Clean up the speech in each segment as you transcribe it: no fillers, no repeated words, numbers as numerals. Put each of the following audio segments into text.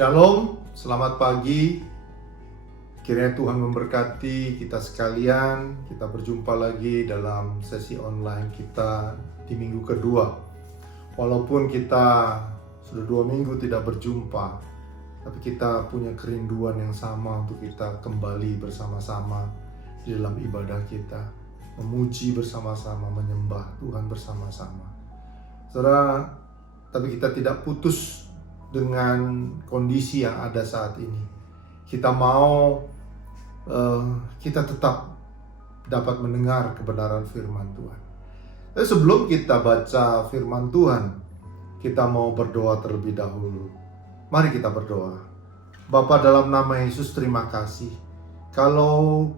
Shalom, selamat pagi. Kiranya Tuhan memberkati kita sekalian. Kita berjumpa lagi dalam sesi online kita di minggu kedua. Walaupun kita sudah 2 minggu tidak berjumpa, tapi kita punya kerinduan yang sama untuk kita kembali bersama-sama di dalam ibadah kita, memuji bersama-sama, menyembah Tuhan bersama-sama. Saudara, tapi kita tidak putus dengan kondisi yang ada saat ini. Kita mau kita tetap dapat mendengar kebenaran firman Tuhan. Tapi sebelum kita baca firman Tuhan, kita mau berdoa terlebih dahulu. Mari kita berdoa. Bapa, dalam nama Yesus, terima kasih kalau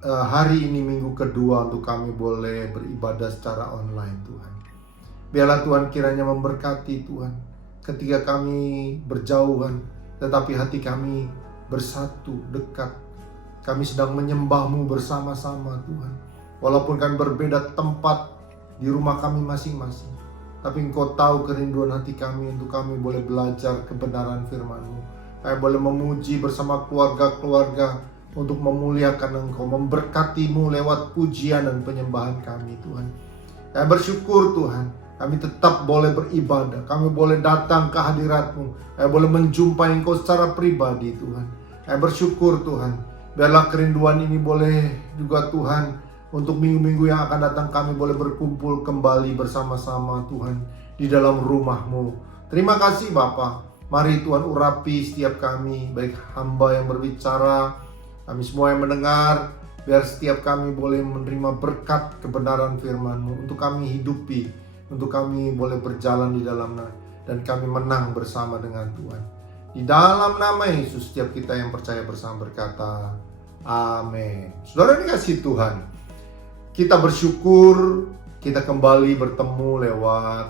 hari ini minggu kedua untuk kami boleh beribadah secara online, Tuhan. Biarlah Tuhan kiranya memberkati Tuhan ketika kami berjauhan, tetapi hati kami bersatu, dekat. Kami sedang menyembah-Mu bersama-sama, Tuhan. Walaupun kami berbeda tempat di rumah kami masing-masing, tapi Engkau tahu kerinduan hati kami untuk kami boleh belajar kebenaran firman-Mu. Kami boleh memuji bersama keluarga-keluarga untuk memuliakan Engkau, memberkati-Mu lewat pujian dan penyembahan kami, Tuhan. Kami bersyukur, Tuhan. Kami tetap boleh beribadah, kami boleh datang ke hadirat-Mu, kami boleh menjumpai Engkau secara pribadi, Tuhan. Kami bersyukur, Tuhan. Biarlah kerinduan ini boleh juga, Tuhan, untuk minggu-minggu yang akan datang kami boleh berkumpul kembali bersama-sama, Tuhan, di dalam rumah-Mu. Terima kasih, Bapa. Mari Tuhan urapi setiap kami, baik hamba yang berbicara, kami semua yang mendengar. Biar setiap kami boleh menerima berkat kebenaran firman-Mu untuk kami hidupi, untuk kami boleh berjalan di dalamnya, dan kami menang bersama dengan Tuhan. Di dalam nama Yesus, setiap kita yang percaya bersama berkata, amin. Saudara dikasihi Tuhan, kita bersyukur kita kembali bertemu lewat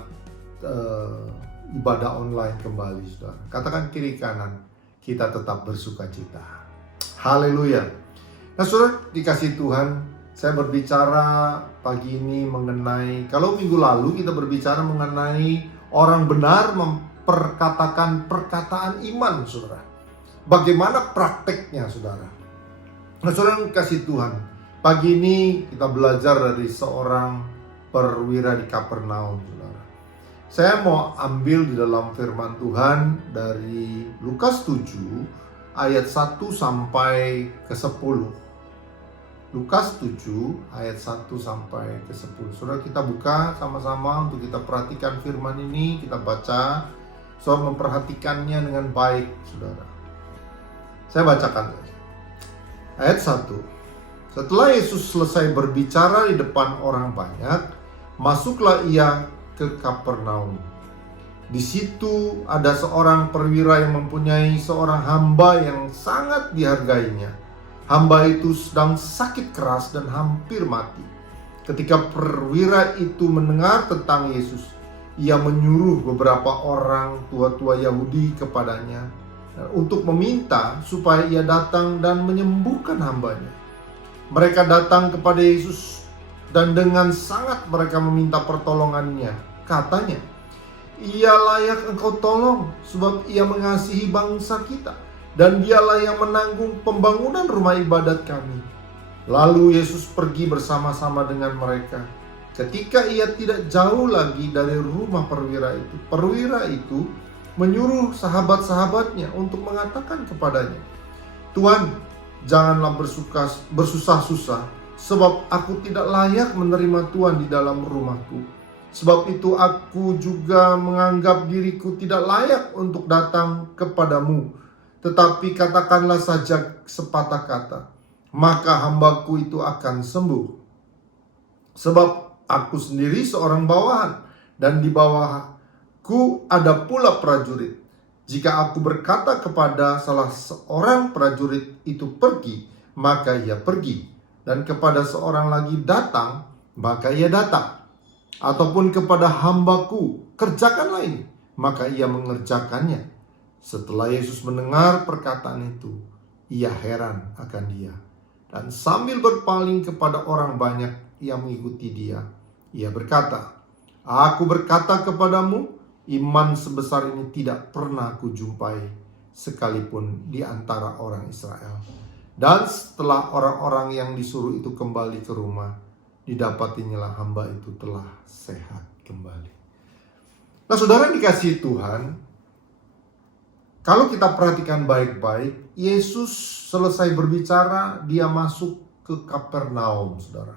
ibadah online kembali, saudara. Katakan kiri kanan, kita tetap bersuka cita. Haleluya. Nah, saudara dikasihi Tuhan, saya berbicara pagi ini mengenai, kalau minggu lalu kita berbicara mengenai orang benar memperkatakan perkataan iman, saudara. Bagaimana prakteknya, saudara? Nah, saudara kasih Tuhan, pagi ini kita belajar dari seorang perwira di Kapernaum, saudara. Saya mau ambil di dalam firman Tuhan dari Lukas 7 ayat 1 sampai ke 10. Lukas 7 ayat 1 sampai ke 10. Saudara, kita buka sama-sama untuk kita perhatikan firman ini, kita baca, saudara memperhatikannya dengan baik, saudara. Saya bacakan saja. Ayat 1. Setelah Yesus selesai berbicara di depan orang banyak, masuklah ia ke Kapernaum. Di situ ada seorang perwira yang mempunyai seorang hamba yang sangat dihargainya. Hamba itu sedang sakit keras dan hampir mati. Ketika perwira itu mendengar tentang Yesus, ia menyuruh beberapa orang tua-tua Yahudi kepadanya untuk meminta supaya ia datang dan menyembuhkan hambanya. Mereka datang kepada Yesus dan dengan sangat mereka meminta pertolongannya. Katanya, ia layak engkau tolong sebab ia mengasihi bangsa kita, dan dialah yang menanggung pembangunan rumah ibadat kami. Lalu Yesus pergi bersama-sama dengan mereka. Ketika ia tidak jauh lagi dari rumah perwira itu menyuruh sahabat-sahabatnya untuk mengatakan kepadanya, Tuhan, janganlah bersusah-susah, sebab aku tidak layak menerima Tuhan di dalam rumahku. Sebab itu aku juga menganggap diriku tidak layak untuk datang kepadamu. Tetapi katakanlah saja sepatah kata, maka hambaku itu akan sembuh. Sebab aku sendiri seorang bawahan, dan di bawahku ada pula prajurit. Jika aku berkata kepada salah seorang prajurit itu pergi, maka ia pergi. Dan kepada seorang lagi datang, maka ia datang. Ataupun kepada hambaku, kerjakanlah ini, maka ia mengerjakannya. Setelah Yesus mendengar perkataan itu, ia heran akan dia. Dan sambil berpaling kepada orang banyak yang mengikuti dia, ia berkata, Aku berkata kepadamu, iman sebesar ini tidak pernah aku jumpai sekalipun di antara orang Israel. Dan setelah orang-orang yang disuruh itu kembali ke rumah, didapatinya hamba itu telah sehat kembali. Nah, saudara dikasihi Tuhan, kalau kita perhatikan baik-baik, Yesus selesai berbicara, dia masuk ke Kapernaum, saudara.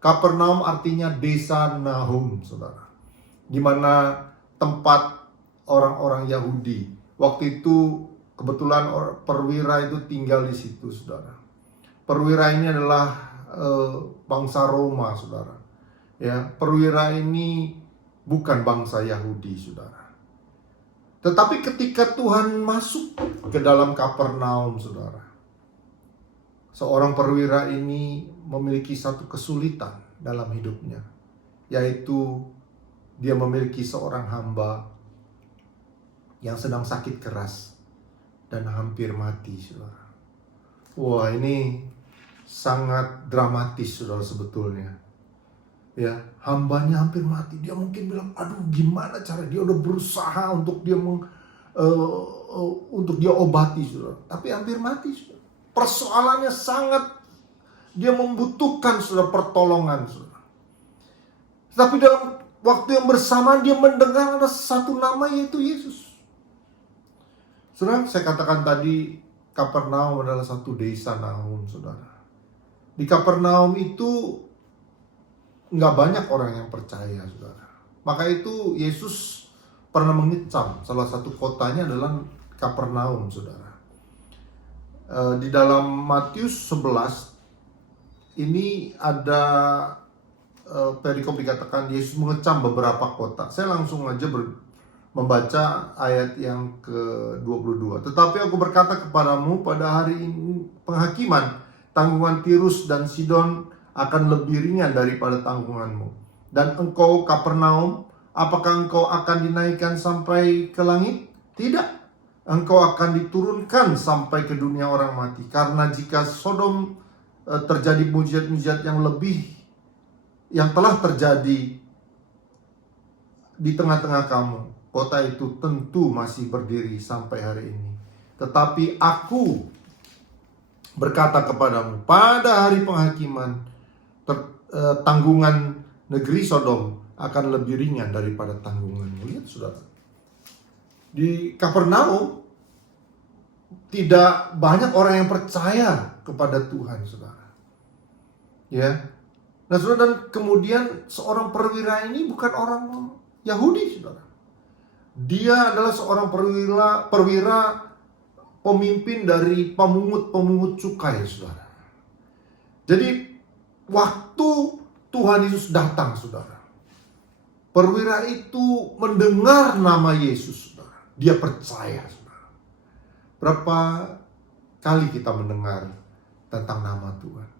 Kapernaum artinya desa Nahum, saudara, di mana tempat orang-orang Yahudi. Waktu itu kebetulan perwira itu tinggal di situ, saudara. Perwira ini adalah bangsa Roma, saudara. Ya, perwira ini bukan bangsa Yahudi, saudara. Tetapi ketika Tuhan masuk ke dalam Kapernaum, saudara, seorang perwira ini memiliki satu kesulitan dalam hidupnya, yaitu dia memiliki seorang hamba yang sedang sakit keras dan hampir mati, saudara. Wah, ini sangat dramatis, saudara, sebetulnya. Ya, hambanya hampir mati. Dia mungkin bilang, aduh, gimana cara dia udah berusaha untuk dia untuk dia obati, saudara, tapi hampir mati, saudara. Persoalannya sangat, dia membutuhkan, saudara, pertolongan, saudara. Tapi dalam waktu yang bersamaan dia mendengar ada satu nama, yaitu Yesus. Saudara, saya katakan tadi Kapernaum adalah satu desa Nahum, saudara. Di Kapernaum itu nggak banyak orang yang percaya, saudara. Maka itu Yesus pernah mengecam salah satu kotanya adalah Kapernaum, saudara. Di dalam Matius 11 ini ada perikop dikatakan Yesus mengecam beberapa kota. Saya langsung aja membaca ayat yang ke-22. Tetapi aku berkata kepadamu, pada hari ini penghakiman, tanggungan Tirus dan Sidon akan lebih ringan daripada tanggunganmu. Dan engkau Kapernaum, apakah engkau akan dinaikkan sampai ke langit? Tidak, engkau akan diturunkan sampai ke dunia orang mati. Karena jika Sodom terjadi mujizat-mujizat yang lebih yang telah terjadi di tengah-tengah kamu, kota itu tentu masih berdiri sampai hari ini. Tetapi aku berkata kepadamu, pada hari penghakiman, tanggungan negeri Sodom akan lebih ringan daripada tanggunganmu. Lihat, saudara, di Kapernaum tidak banyak orang yang percaya kepada Tuhan, saudara. Ya, nah, saudara, dan kemudian seorang perwira ini bukan orang Yahudi, saudara. Dia adalah seorang perwira pemimpin dari pemungut cukai, saudara. Jadi waktu Tuhan Yesus datang, saudara, perwira itu mendengar nama Yesus, saudara. Dia percaya, saudara. Berapa kali kita mendengar tentang nama Tuhan,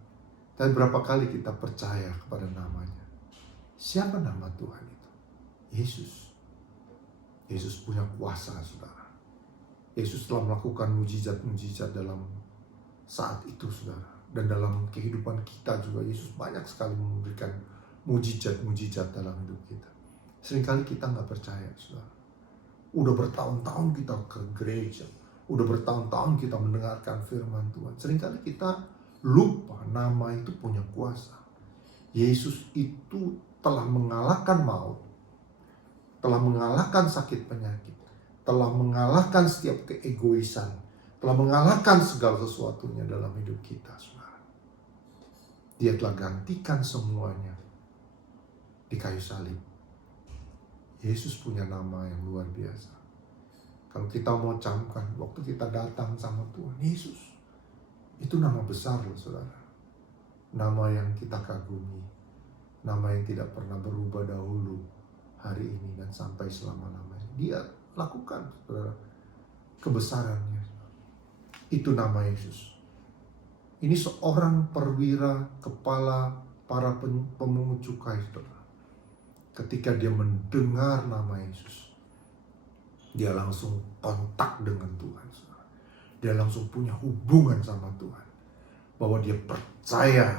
dan berapa kali kita percaya kepada namanya? Siapa nama Tuhan itu? Yesus. Yesus punya kuasa, saudara. Yesus telah melakukan mujizat-mujizat dalam saat itu, saudara. Dan dalam kehidupan kita juga Yesus banyak sekali memberikan mujizat-mujizat dalam hidup kita. Seringkali kita nggak percaya, saudara. Udah bertahun-tahun kita ke gereja, udah bertahun-tahun kita mendengarkan firman Tuhan. Seringkali kita lupa nama itu punya kuasa. Yesus itu telah mengalahkan maut, telah mengalahkan sakit penyakit, telah mengalahkan setiap keegoisan, telah mengalahkan segala sesuatunya dalam hidup kita, saudara. Dia telah gantikan semuanya di kayu salib. Yesus punya nama yang luar biasa. Kalau kita mau camkan, waktu kita datang sama Tuhan, Yesus, itu nama besar loh, saudara. Nama yang kita kagumi, nama yang tidak pernah berubah dahulu, hari ini dan sampai selama-lamanya. Dia lakukan, saudara, kebesarannya. Itu nama Yesus. Ini seorang perwira kepala para pemungut cukai, saudara. Ketika dia mendengar nama Yesus, dia langsung kontak dengan Tuhan, saudara. Dia langsung punya hubungan sama Tuhan, bahwa dia percaya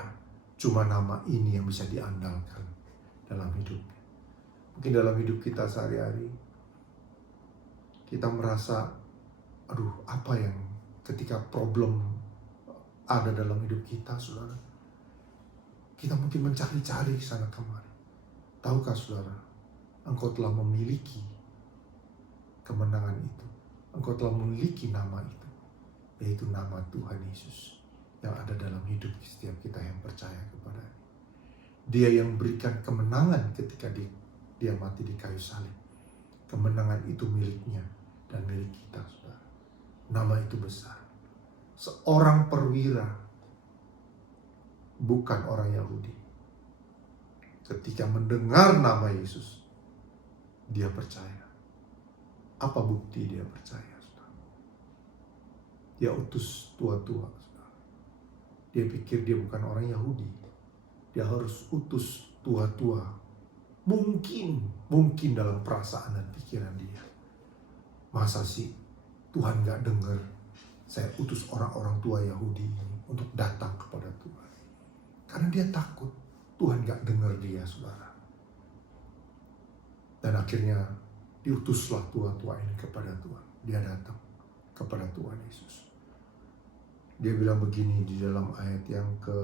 cuma nama ini yang bisa diandalkan dalam hidupnya. Mungkin dalam hidup kita sehari-hari kita merasa, apa yang ketika problem ada dalam hidup kita, saudara, kita mungkin mencari-cari sana kemari. Tahukah saudara, engkau telah memiliki kemenangan itu. Engkau telah memiliki nama itu, yaitu nama Tuhan Yesus yang ada dalam hidup setiap kita yang percaya kepada-Nya. Dia yang berikan kemenangan ketika dia mati di kayu salib. Kemenangan itu miliknya dan milik kita, saudara. Nama itu besar. Seorang perwira, bukan orang Yahudi, ketika mendengar nama Yesus, dia percaya. Apa bukti dia percaya, saudara? Dia utus tua-tua, saudara. Dia pikir dia bukan orang Yahudi. Dia harus utus tua-tua. Mungkin dalam perasaan dan pikiran dia. Masa sih Tuhan gak dengar saya utus orang-orang tua Yahudi ini untuk datang kepada Tuhan? Karena dia takut Tuhan gak dengar dia, saudara. Dan akhirnya diutuslah tua-tua ini kepada Tuhan. Dia datang kepada Tuhan Yesus. Dia bilang begini di dalam ayat yang ke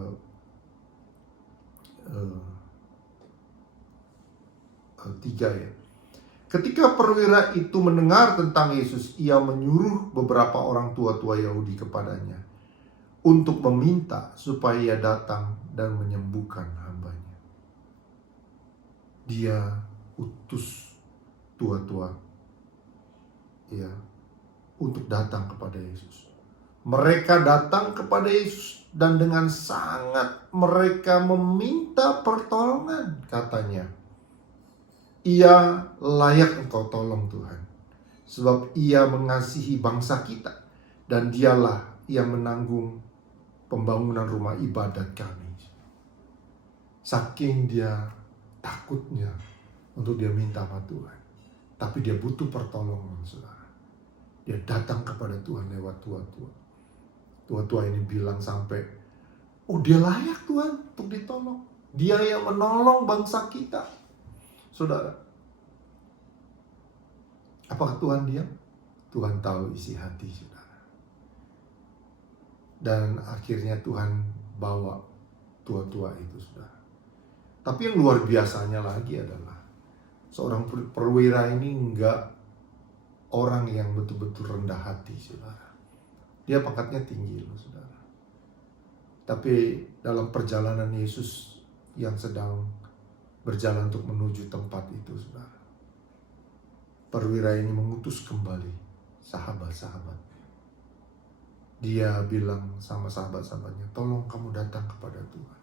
3 ya. Ketika perwira itu mendengar tentang Yesus, ia menyuruh beberapa orang tua-tua Yahudi kepadanya untuk meminta supaya ia datang dan menyembuhkan hambanya. Dia utus tua-tua ya untuk datang kepada Yesus. Mereka datang kepada Yesus dan dengan sangat mereka meminta pertolongan, katanya. Ia layak engkau tolong Tuhan, sebab ia mengasihi bangsa kita, dan dialah yang menanggung pembangunan rumah ibadat kami. Saking dia takutnya untuk dia minta sama Tuhan, tapi dia butuh pertolongan, saudara. Dia datang kepada Tuhan lewat tua-tua. Tua-tua ini bilang sampai, dia layak Tuhan untuk ditolong. Dia yang menolong bangsa kita. Saudara, apakah Tuhan diam? Tuhan tahu isi hati, saudara. Dan akhirnya Tuhan bawa tua-tua itu, saudara. Tapi yang luar biasanya lagi adalah seorang perwira ini enggak orang yang betul-betul rendah hati, saudara. Dia pangkatnya tinggi loh, saudara. Tapi dalam perjalanan Yesus yang sedang berjalan untuk menuju tempat itu, saudara, perwira ini mengutus kembali sahabat-sahabatnya. Dia bilang sama sahabat-sahabatnya, tolong kamu datang kepada Tuhan.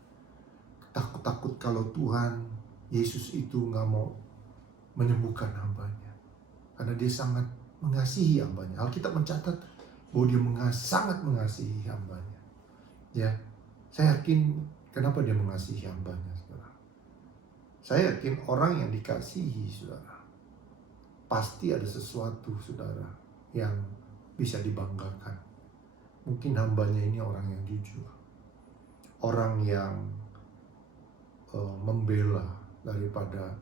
Takut-takut kalau Tuhan Yesus itu gak mau menyembuhkan hambanya, karena dia sangat mengasihi hambanya. Alkitab mencatat bahwa dia sangat mengasihi hambanya. Ya, saya yakin kenapa dia mengasihi hambanya, saudara. Saya yakin orang yang dikasihi, saudara, pasti ada sesuatu, saudara, yang bisa dibanggakan. Mungkin hambanya ini orang yang jujur, orang yang membela daripada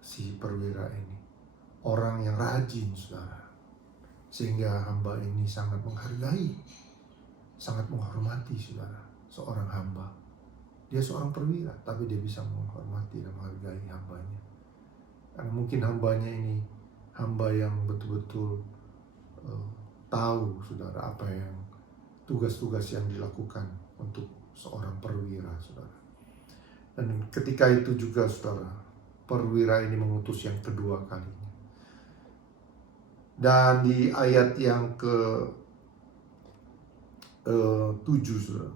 si perwira ini, orang yang rajin, saudara, sehingga hamba ini sangat menghargai, sangat menghormati, saudara, seorang hamba. Dia seorang perwira, tapi dia bisa menghormati dan menghargai hambanya. Karena mungkin hambanya ini hamba yang betul-betul tahu, saudara, apa yang tugas-tugas yang dilakukan untuk seorang perwira, saudara. Dan ketika itu juga, saudara, perwira ini mengutus yang kedua kalinya. Dan di ayat yang ke 7, saudara,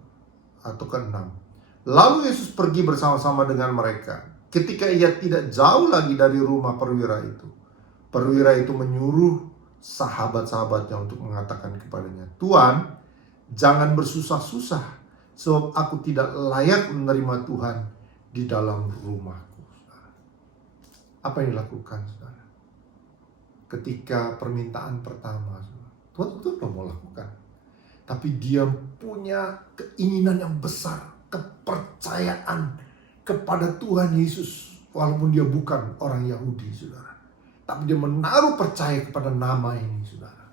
atau ke 6. Lalu Yesus pergi bersama-sama dengan mereka. Ketika ia tidak jauh lagi dari rumah perwira itu menyuruh sahabat-sahabatnya untuk mengatakan kepadanya, Tuhan, jangan bersusah-susah, sebab aku tidak layak menerima Tuhan di dalam rumahku. Apa yang dilakukan, saudara? Ketika permintaan pertama, Tuhan betul mau lakukan, tapi dia punya keinginan yang besar, kepercayaan kepada Tuhan Yesus, walaupun dia bukan orang Yahudi, saudara. Tapi dia menaruh percaya kepada nama ini, saudara.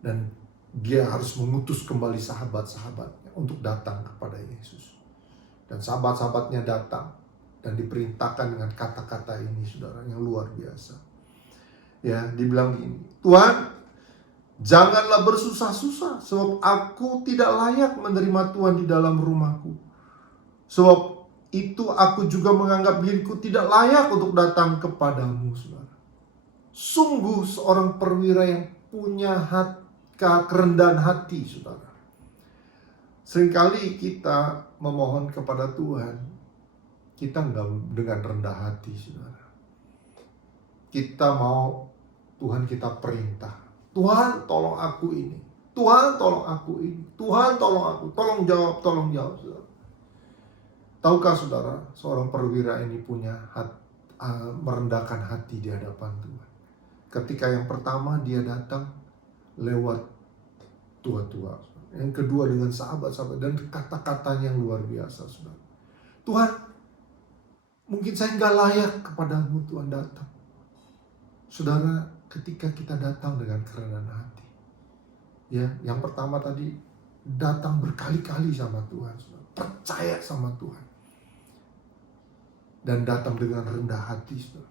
Dan dia harus mengutus kembali sahabat-sahabatnya untuk datang kepada Yesus. Dan sahabat-sahabatnya datang dan diperintahkan dengan kata-kata ini, saudara, yang luar biasa. Ya, dibilang gini, Tuhan, janganlah bersusah-susah, sebab aku tidak layak menerima Tuhan di dalam rumahku. Sebab itu aku juga menganggap diriku tidak layak untuk datang kepadamu, saudara. Sungguh seorang perwira yang punya kerendahan hati, saudara. Seringkali kita memohon kepada Tuhan, kita enggak dengan rendah hati, saudara. Kita mau Tuhan kita perintah, Tuhan tolong aku ini, Tuhan tolong aku ini, Tuhan tolong aku, tolong jawab, saudara. Tahukah saudara, seorang perwira ini punya merendahkan hati di hadapan Tuhan. Ketika yang pertama dia datang lewat tua-tua, yang kedua dengan sahabat-sahabat, dan kata-katanya yang luar biasa, saudara. Tuhan, mungkin saya nggak layak kepadamu, Tuhan datang. Saudara, ketika kita datang dengan kerendahan hati, ya, yang pertama tadi datang berkali-kali sama Tuhan, saudara. Percaya sama Tuhan, dan datang dengan rendah hati, saudara.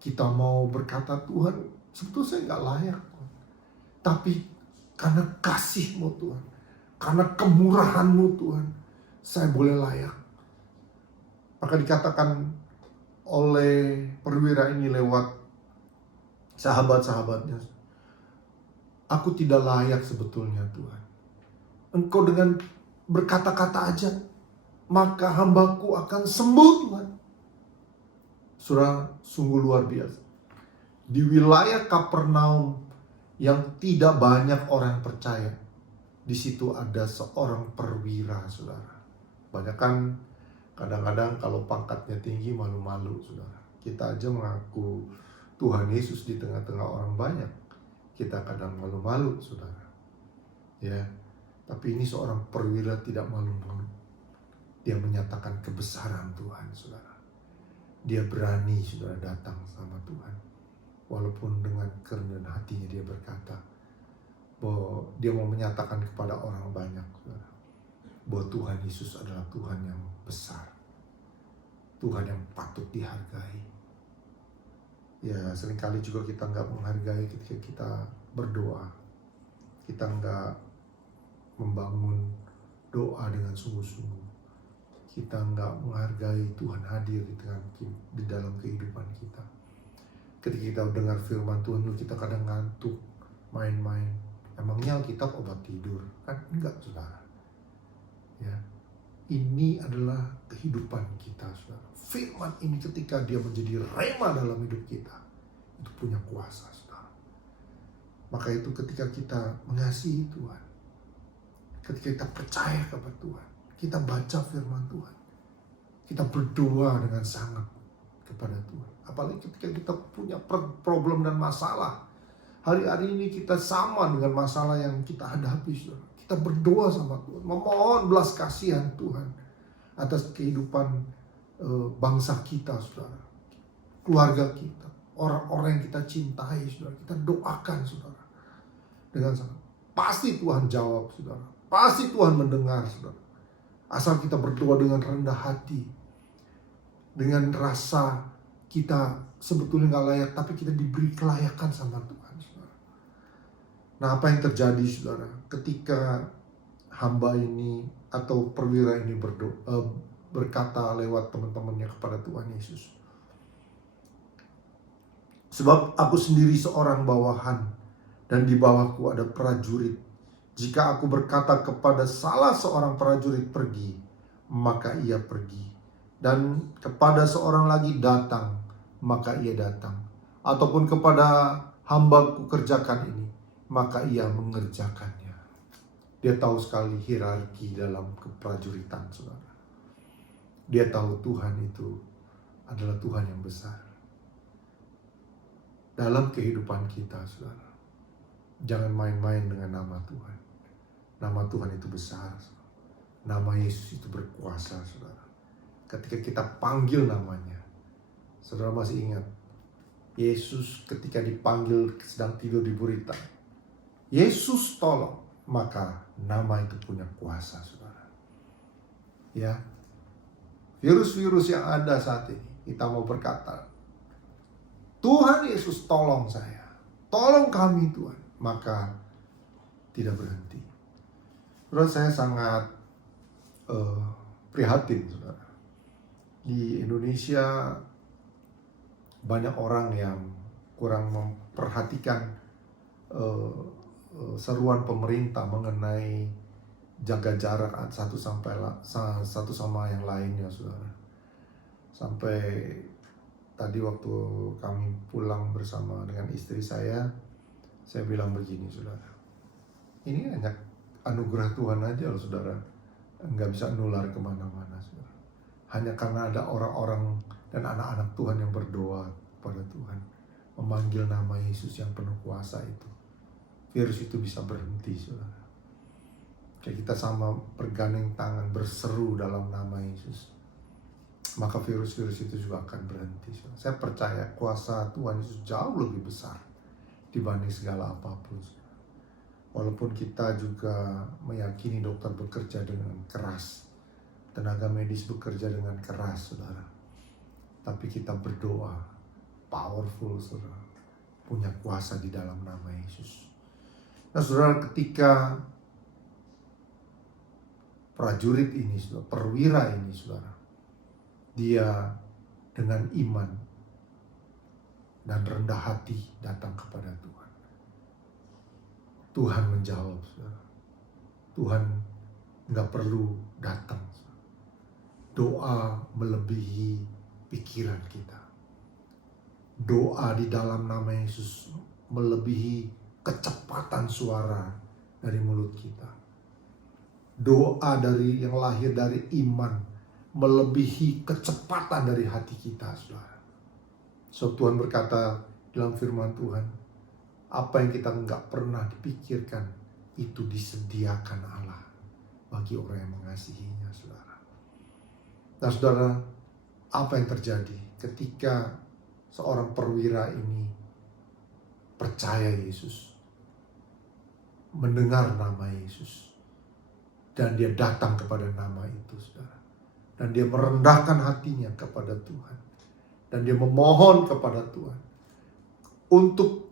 Kita mau berkata, Tuhan, sebetulnya saya nggak layak, Tuhan. Tapi karena kasih-Mu, Tuhan, karena kemurahan-Mu, Tuhan, saya boleh layak. Maka dikatakan oleh perwira ini lewat sahabat-sahabatnya, aku tidak layak sebetulnya, Tuhan. Engkau dengan berkata-kata aja, maka hambaku akan sembuh, Tuhan. Saudara, sungguh luar biasa. Di wilayah Kapernaum yang tidak banyak orang percaya, di situ ada seorang perwira, saudara. Banyak kan kadang-kadang kalau pangkatnya tinggi malu-malu, saudara. Kita aja mengaku Tuhan Yesus di tengah-tengah orang banyak, kita kadang malu-malu, saudara. Ya, tapi ini seorang perwira tidak malu-malu. Dia menyatakan kebesaran Tuhan, saudara. Dia berani, saudara, datang sama Tuhan. Walaupun dengan kerendahan hatinya dia berkata bahwa dia mau menyatakan kepada orang banyak, saudara, bahwa Tuhan Yesus adalah Tuhan yang besar, Tuhan yang patut dihargai. Ya, seringkali juga kita nggak menghargai ketika kita berdoa. Kita nggak membangun doa dengan sungguh-sungguh. Kita nggak menghargai Tuhan hadir di dalam kehidupan kita. Ketika kita dengar firman Tuhan, kita kadang ngantuk, main-main. Emangnya Alkitab obat tidur? Kan enggak, saudara. Ya, ini adalah kehidupan kita, saudara. Firman ini ketika dia menjadi rema dalam hidup kita, itu punya kuasa, saudara. Maka itu ketika kita mengasihi Tuhan, ketika kita percaya kepada Tuhan, kita baca firman Tuhan, kita berdoa dengan sangat kepada Tuhan. Apalagi ketika kita punya problem dan masalah. Hari-hari ini kita sama dengan masalah yang kita hadapi, saudara. Kita berdoa sama Tuhan, memohon belas kasihan Tuhan atas kehidupan bangsa kita, saudara, keluarga kita, orang-orang yang kita cintai, saudara. Kita doakan, saudara, dengan sangat. Pasti Tuhan jawab, saudara. Pasti Tuhan mendengar, saudara. Asal kita berdoa dengan rendah hati, dengan rasa kita sebetulnya nggak layak, tapi kita diberi kelayakan sama Tuhan, saudara. Nah, apa yang terjadi, saudara, ketika hamba ini atau perwira ini berkata lewat teman-temannya kepada Tuhan Yesus, sebab aku sendiri seorang bawahan dan di bawahku ada prajurit. Jika aku berkata kepada salah seorang prajurit pergi, maka ia pergi. Dan kepada seorang lagi datang, maka ia datang. Ataupun kepada hambaku kerjakan ini, maka ia mengerjakannya. Dia tahu sekali hierarki dalam keprajuritan, saudara. Dia tahu Tuhan itu adalah Tuhan yang besar. Dalam kehidupan kita, saudara, jangan main-main dengan nama Tuhan. Nama Tuhan itu besar. Nama Yesus itu berkuasa, saudara. Ketika kita panggil namanya, saudara masih ingat Yesus ketika dipanggil sedang tidur di buritan, Yesus tolong, maka nama itu punya kuasa, saudara. Ya, virus-virus yang ada saat ini, kita mau berkata, Tuhan Yesus tolong saya, tolong kami Tuhan, maka tidak berhenti. Terus saya sangat prihatin, saudara. Di Indonesia banyak orang yang kurang memperhatikan seruan pemerintah mengenai jaga jarak satu sama yang lainnya, saudara. Sampai tadi waktu kami pulang bersama dengan istri saya bilang begini, saudara. Ini hanya anugerah Tuhan aja loh, saudara. Nggak bisa nular kemana-mana, saudara. Hanya karena ada orang-orang dan anak-anak Tuhan yang berdoa pada Tuhan, memanggil nama Yesus yang penuh kuasa itu, virus itu bisa berhenti, saudara. Kayak kita sama bergandeng tangan berseru dalam nama Yesus, maka virus-virus itu juga akan berhenti, saudara. Saya percaya kuasa Tuhan Yesus jauh lebih besar dibanding segala apapun, saudara. Walaupun kita juga meyakini dokter bekerja dengan keras, tenaga medis bekerja dengan keras, saudara, tapi kita berdoa powerful, saudara, punya kuasa di dalam nama Yesus. Nah, saudara, ketika prajurit ini, saudara, perwira ini, saudara, dia dengan iman dan rendah hati datang kepada Tuhan, Tuhan menjawab, saudara. Tuhan nggak perlu datang, saudara. Doa melebihi pikiran kita. Doa di dalam nama Yesus melebihi kecepatan suara dari mulut kita. Doa yang lahir dari iman melebihi kecepatan dari hati kita, saudara. So Tuhan berkata dalam firman Tuhan, apa yang kita nggak pernah dipikirkan itu disediakan Allah bagi orang yang mengasihinya, saudara. Nah, saudara, apa yang terjadi ketika seorang perwira ini percaya Yesus, mendengar nama Yesus, dan dia datang kepada nama itu, saudara, dan dia merendahkan hatinya kepada Tuhan, dan dia memohon kepada Tuhan untuk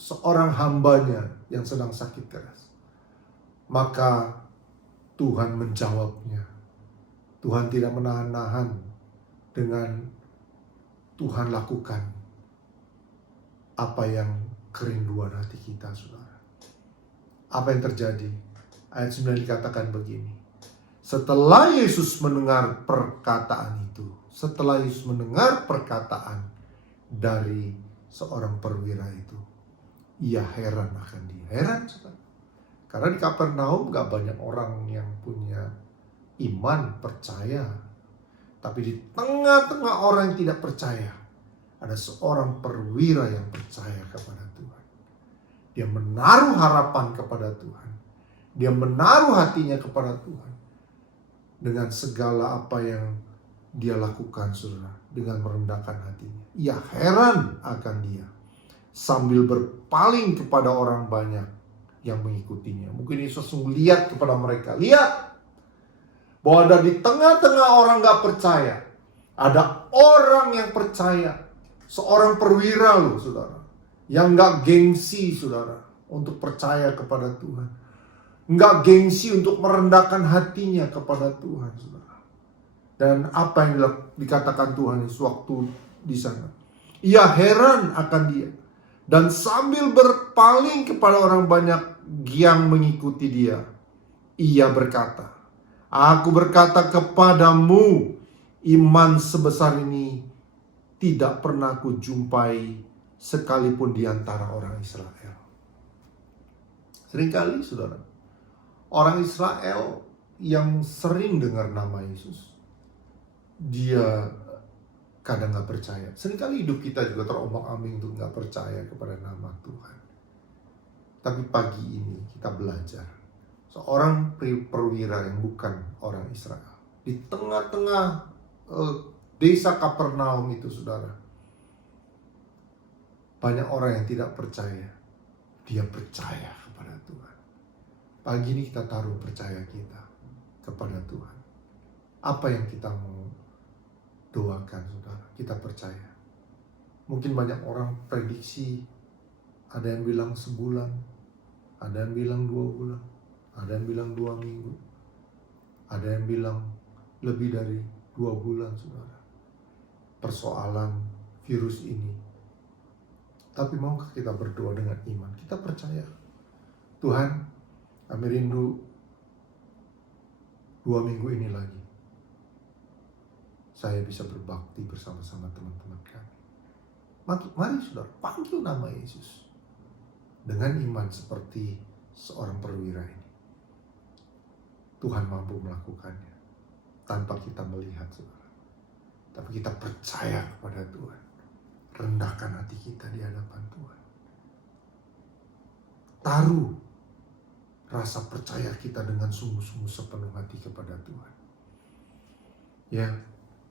seorang hambanya yang sedang sakit keras, maka Tuhan menjawabnya. Tuhan tidak menahan-nahan dengan Tuhan lakukan apa yang kerinduan hati kita, saudara. Apa yang terjadi? Ayat 9 dikatakan begini. Setelah Yesus mendengar perkataan itu, setelah Yesus mendengar perkataan dari seorang perwira itu, ia heran akan dia. Heran, saudara. Karena di Kapernaum gak banyak orang yang punya iman, percaya. Tapi di tengah-tengah orang yang tidak percaya, ada seorang perwira yang percaya kepada Tuhan. Dia menaruh harapan kepada Tuhan. Dia menaruh hatinya kepada Tuhan. Dengan segala apa yang dia lakukan, saudara. Dengan merendahkan hatinya. Ia heran akan dia. Sambil berpaling kepada orang banyak yang mengikutinya. Mungkin Yesus melihat kepada mereka. Lihat bahwa ada di tengah-tengah orang gak percaya, ada orang yang percaya. Seorang perwira loh, saudara, yang gak gengsi, saudara, untuk percaya kepada Tuhan. Gak gengsi untuk merendahkan hatinya kepada Tuhan, saudara. Dan apa yang dikatakan Tuhan Yesus waktu di sana, ia heran akan dia. Dan sambil berpaling kepada orang banyak yang mengikuti dia, ia berkata, aku berkata kepadamu, iman sebesar ini tidak pernah aku jumpai sekalipun di antara orang Israel. Seringkali, saudara, orang Israel yang sering dengar nama Yesus, dia kadang gak percaya. Seringkali hidup kita juga terombang-ambing untuk gak percaya kepada nama Tuhan. Tapi pagi ini kita belajar. Seorang perwira yang bukan orang Israel, di tengah-tengah desa Kapernaum itu, saudara, banyak orang yang tidak percaya. Dia percaya kepada Pagi ini kita taruh percaya kita kepada Tuhan. Apa yang kita mau doakan, saudara, kita percaya. Mungkin banyak orang prediksi, ada yang bilang sebulan, ada yang bilang 2 bulan, ada yang bilang 2 minggu, ada yang bilang lebih dari 2 bulan, saudara. Persoalan virus ini. Tapi maukah kita berdoa dengan iman? Kita percaya, Tuhan, kami rindu 2 minggu ini lagi saya bisa berbakti bersama-sama teman-teman kami. Mari saudara, panggil nama Yesus dengan iman seperti seorang perwira ini. Tuhan mampu melakukannya tanpa kita melihat, saudara. Tapi kita percaya kepada Tuhan. Rendahkan hati kita di hadapan Tuhan. Taruh rasa percaya kita dengan sungguh-sungguh sepenuh hati kepada Tuhan. Ya,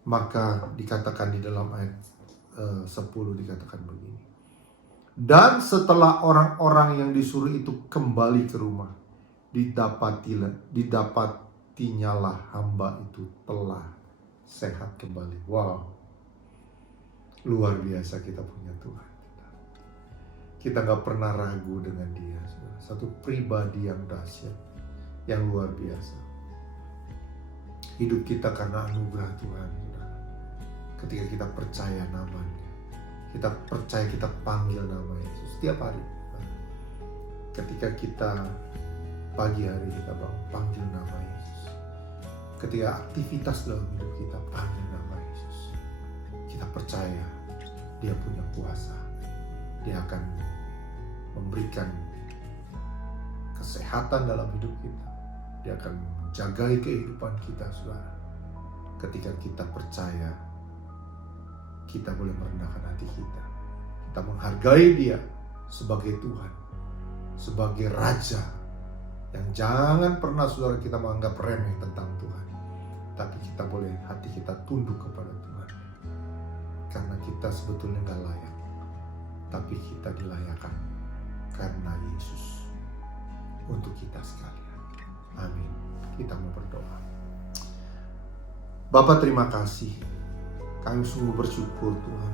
maka dikatakan di dalam ayat 10 dikatakan begini. Dan setelah orang-orang yang disuruh itu kembali ke rumah, didapatinyalah hamba itu telah sehat kembali. Wow, luar biasa kita punya Tuhan. Kita gak pernah ragu dengan Dia. Satu pribadi yang dahsyat, yang luar biasa. Hidup kita karena anugerah Tuhan. Ketika kita percaya namanya, kita percaya, kita panggil nama Yesus setiap hari. Ketika kita pagi hari kita panggil nama Yesus. Ketika aktivitas dalam hidup kita panggil nama Yesus. Kita percaya Dia punya kuasa. Dia akan memberikan kesehatan dalam hidup kita. Dia akan menjagai kehidupan kita, saudara. Ketika kita percaya, kita boleh merendahkan hati kita. Kita menghargai Dia sebagai Tuhan, sebagai Raja. Yang jangan pernah, saudara, kita menganggap remeh tentang Tuhan. Tapi kita boleh, hati kita tunduk kepada Tuhan. Karena kita sebetulnya gak layak. Tapi kita dilayakkan karena Yesus untuk kita sekalian. Amin. Kita mau berdoa. Bapa, terima kasih. Kami sungguh bersyukur, Tuhan.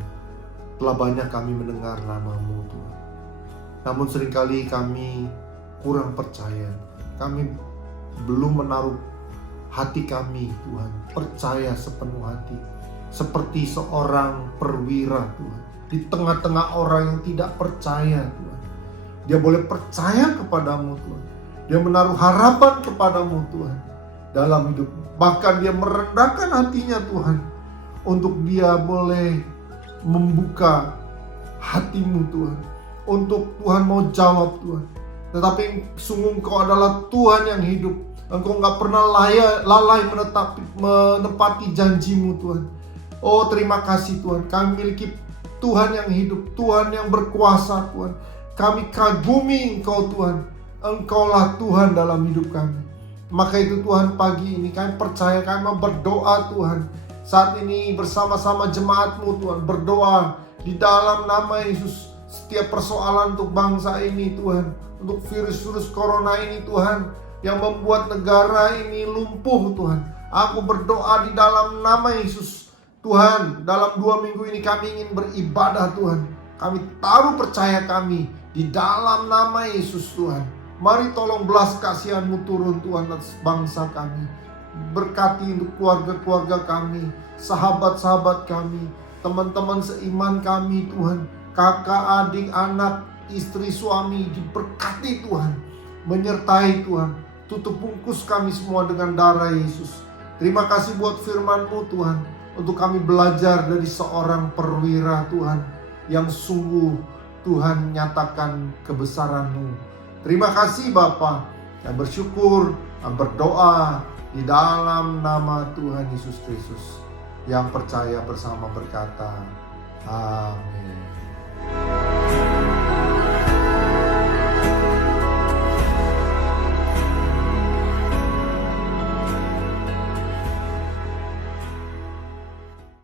Telah banyak kami mendengar nama-Mu, Tuhan. Namun seringkali kami kurang percaya. Kami belum menaruh hati kami, Tuhan, percaya sepenuh hati. Seperti seorang perwira, Tuhan. Di tengah-tengah orang yang tidak percaya, Tuhan. Dia boleh percaya kepadamu, Tuhan. Dia menaruh harapan kepadamu, Tuhan, dalam hidup. Bahkan dia merendahkan hatinya, Tuhan, untuk dia boleh membuka hatimu, Tuhan. Untuk Tuhan mau jawab, Tuhan. Tetapi sungguh Engkau adalah Tuhan yang hidup. Engkau gak pernah lalai menepati janjimu, Tuhan. Oh, terima kasih, Tuhan. Kami miliki Tuhan yang hidup, Tuhan yang berkuasa, Tuhan. Kami kagumi Engkau, Tuhan. Engkaulah Tuhan dalam hidup kami. Maka itu, Tuhan, pagi ini kami percaya, kami mau berdoa, Tuhan. Saat ini bersama-sama jemaat-Mu, Tuhan, berdoa di dalam nama Yesus. Setiap persoalan untuk bangsa ini, Tuhan, untuk virus-virus corona ini, Tuhan, yang membuat negara ini lumpuh, Tuhan. Aku berdoa di dalam nama Yesus, Tuhan. Dalam 2 minggu ini kami ingin beribadah, Tuhan. Kami taruh percaya kami di dalam nama Yesus, Tuhan. Mari tolong belas kasihan-Mu turun, Tuhan, atas bangsa kami. Berkati untuk keluarga-keluarga kami, sahabat-sahabat kami, teman-teman seiman kami, Tuhan. Kakak, adik, anak, istri, suami, diberkati, Tuhan. Menyertai, Tuhan. Tutup bungkus kami semua dengan darah Yesus. Terima kasih buat firman-Mu, Tuhan. Untuk kami belajar dari seorang perwira, Tuhan, yang sungguh Tuhan nyatakan kebesaran-Mu. Terima kasih, Bapa. Kami bersyukur, kami berdoa di dalam nama Tuhan Yesus Kristus. Yang percaya bersama berkata, amin.